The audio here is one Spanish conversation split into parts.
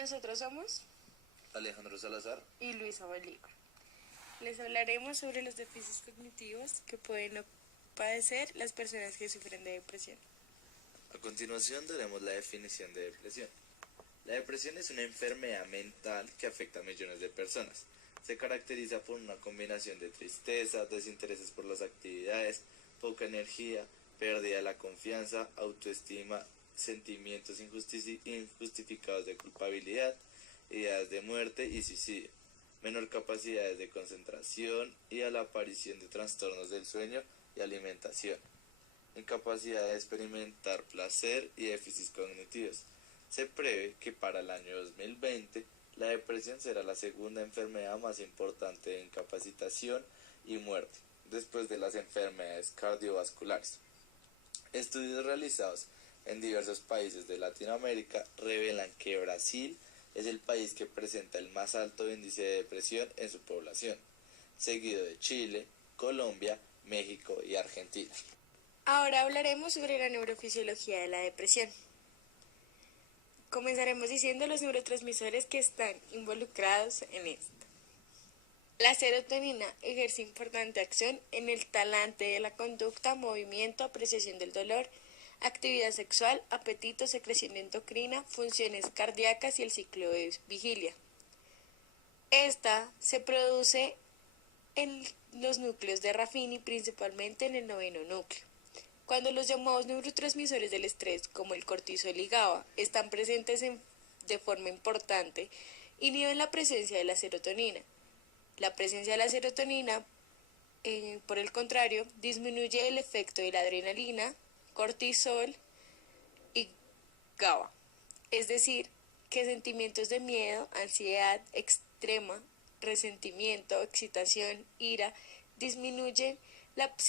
Nosotros somos Alejandro Salazar. y Luisa Bolívar. Les hablaremos sobre los déficits cognitivos que pueden padecer las personas que sufren de depresión. A continuación daremos la definición de depresión. La depresión es una enfermedad mental que afecta a millones de personas. Se caracteriza por una combinación de tristeza, desintereses por las actividades, poca energía, pérdida de la confianza, autoestima, sentimientos injustificados de culpabilidad, ideas de muerte y suicidio, menor capacidades de concentración y a la aparición de trastornos del sueño y alimentación, incapacidad de experimentar placer y déficits cognitivos. Se prevé que para el año 2020 la depresión será la segunda enfermedad más importante de incapacitación y muerte, después de las enfermedades cardiovasculares. Estudios realizados en diversos países de Latinoamérica revelan que Brasil es el país que presenta el más alto índice de depresión en su población, seguido de Chile, Colombia, México y Argentina. Ahora hablaremos sobre la neurofisiología de la depresión. Comenzaremos diciendo los neurotransmisores que están involucrados en esto. La serotonina ejerce importante acción en el talante de la conducta, movimiento, apreciación del dolor, actividad sexual, apetito, secreción endocrina, funciones cardíacas y el ciclo de vigilia. Esta se produce en los núcleos de Raffini, principalmente en el noveno núcleo. Cuando los llamados neurotransmisores del estrés, como el cortisol y GABA, están presentes de forma importante, inhiben la presencia de la serotonina. La presencia de la serotonina, por el contrario, disminuye el efecto de la adrenalina, cortisol y GABA. Es decir, que sentimientos de miedo, ansiedad extrema, resentimiento, excitación, ira, se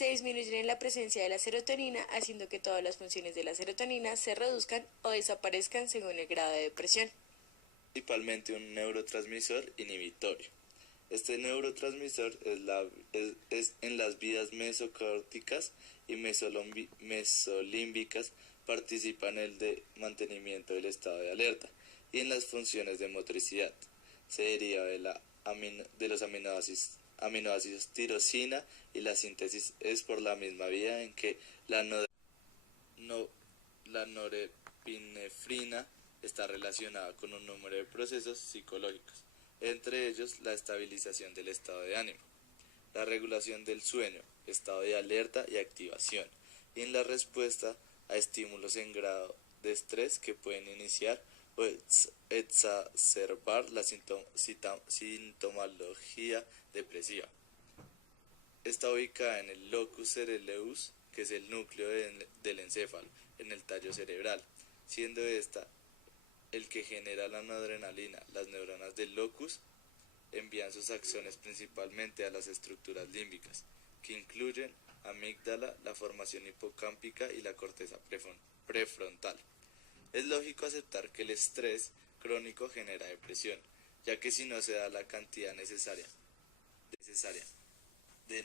disminuyen en la presencia de la serotonina, haciendo que todas las funciones de la serotonina se reduzcan o desaparezcan según el grado de depresión. Principalmente un neurotransmisor inhibitorio. Este neurotransmisor es en las vías mesocórticas y mesolímbicas, participa en el de mantenimiento del estado de alerta y en las funciones de motricidad. Se deriva de los aminoácidos tirosina y la síntesis es por la misma vía en que la norepinefrina está relacionada con un número de procesos psicológicos, entre ellos la estabilización del estado de ánimo, la regulación del sueño, estado de alerta y activación, y en la respuesta a estímulos en grado de estrés que pueden iniciar o exacerbar la sintomatología depresiva. Está ubicada en el locus coeruleus, que es el núcleo del encéfalo, en el tallo cerebral, siendo esta el que genera la noradrenalina. Las neuronas del locus envían sus acciones principalmente a las estructuras límbicas, que incluyen amígdala, la formación hipocámpica y la corteza prefrontal. Es lógico aceptar que el estrés crónico genera depresión, ya que si no se da la cantidad necesaria de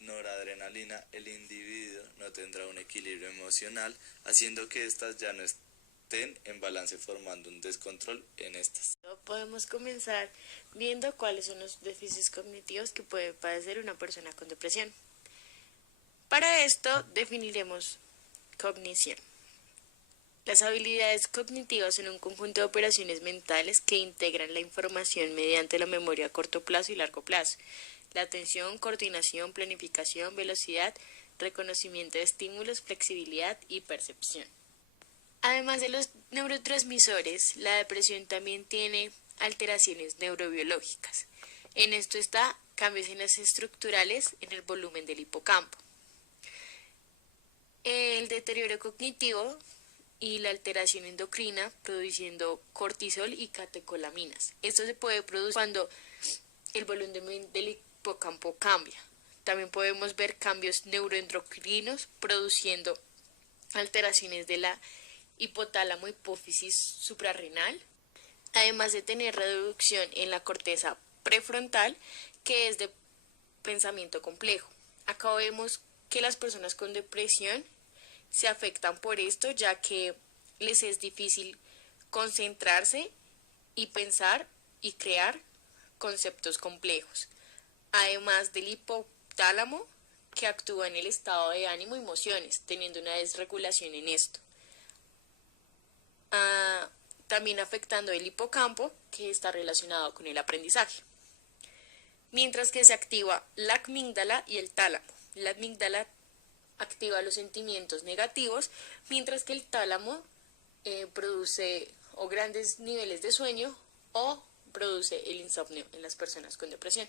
noradrenalina, el individuo no tendrá un equilibrio emocional, haciendo que éstas ya no estén en balance, formando un descontrol en estas. Podemos comenzar viendo cuáles son los déficits cognitivos que puede padecer una persona con depresión. Para esto definiremos cognición. Las habilidades cognitivas son un conjunto de operaciones mentales que integran la información mediante la memoria a corto plazo y largo plazo, la atención, coordinación, planificación, velocidad, reconocimiento de estímulos, flexibilidad y percepción. Además de los neurotransmisores, la depresión también tiene alteraciones neurobiológicas. En esto está cambios en las estructurales en el volumen del hipocampo. El deterioro cognitivo y la alteración endocrina produciendo cortisol y catecolaminas. Esto se puede producir cuando el volumen del hipocampo cambia. También podemos ver cambios neuroendocrinos produciendo alteraciones de la hipotálamo hipófisis suprarrenal, además de tener reducción en la corteza prefrontal, que es de pensamiento complejo. Acá vemos que las personas con depresión se afectan por esto, ya que les es difícil concentrarse y pensar y crear conceptos complejos, además del hipotálamo que actúa en el estado de ánimo y emociones, teniendo una desregulación en esto. También afectando el hipocampo, que está relacionado con el aprendizaje. Mientras que se activa la amígdala y el tálamo. La amígdala activa los sentimientos negativos, mientras que el tálamo produce o grandes niveles de sueño o produce el insomnio en las personas con depresión.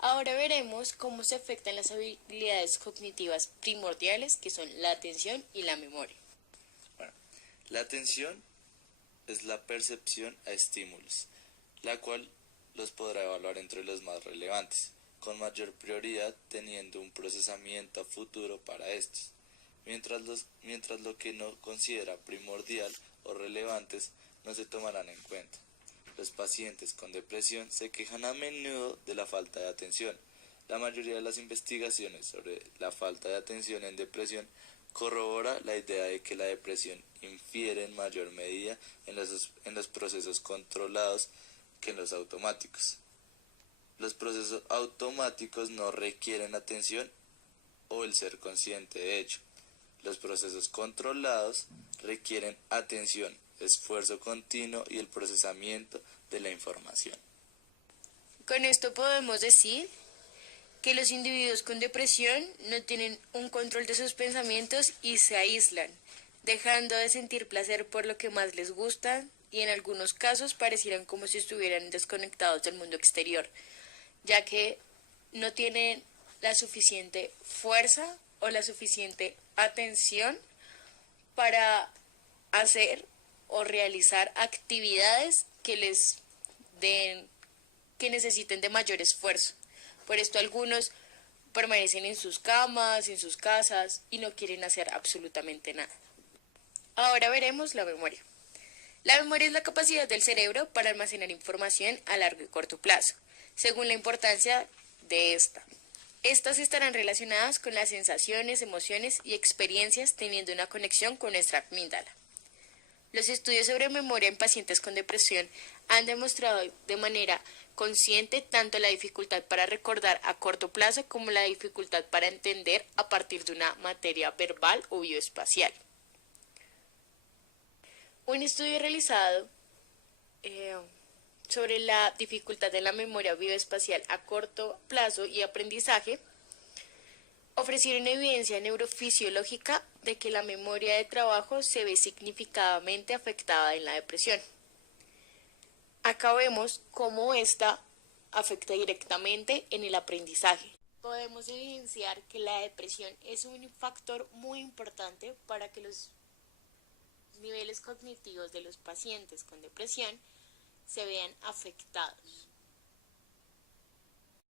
Ahora veremos cómo se afectan las habilidades cognitivas primordiales, que son la atención y la memoria. Bueno, la atención es la percepción a estímulos, la cual los podrá evaluar entre los más relevantes, con mayor prioridad teniendo un procesamiento a futuro para estos, mientras lo que no considera primordial o relevantes no se tomarán en cuenta. Los pacientes con depresión se quejan a menudo de la falta de atención. La mayoría de las investigaciones sobre la falta de atención en depresión corrobora la idea de que la depresión infiere en mayor medida en los procesos controlados que en los automáticos. Los procesos automáticos no requieren atención o el ser consciente de ello. Los procesos controlados requieren atención, esfuerzo continuo y el procesamiento de la información. Con esto podemos decir que los individuos con depresión no tienen un control de sus pensamientos y se aíslan, dejando de sentir placer por lo que más les gusta y en algunos casos parecieran como si estuvieran desconectados del mundo exterior, ya que no tienen la suficiente fuerza o la suficiente atención para hacer o realizar actividades que necesiten de mayor esfuerzo. Por esto algunos permanecen en sus camas, en sus casas y no quieren hacer absolutamente nada. Ahora veremos la memoria. La memoria es la capacidad del cerebro para almacenar información a largo y corto plazo, según la importancia de esta. Estas estarán relacionadas con las sensaciones, emociones y experiencias teniendo una conexión con nuestra amígdala. Los estudios sobre memoria en pacientes con depresión han demostrado de manera consciente tanto la dificultad para recordar a corto plazo como la dificultad para entender a partir de una materia verbal o bioespacial. Un estudio realizado sobre la dificultad de la memoria bioespacial a corto plazo y aprendizaje ofrecieron evidencia neurofisiológica de que la memoria de trabajo se ve significativamente afectada en la depresión. Acá vemos cómo esta afecta directamente en el aprendizaje. Podemos evidenciar que la depresión es un factor muy importante para que los niveles cognitivos de los pacientes con depresión se vean afectados.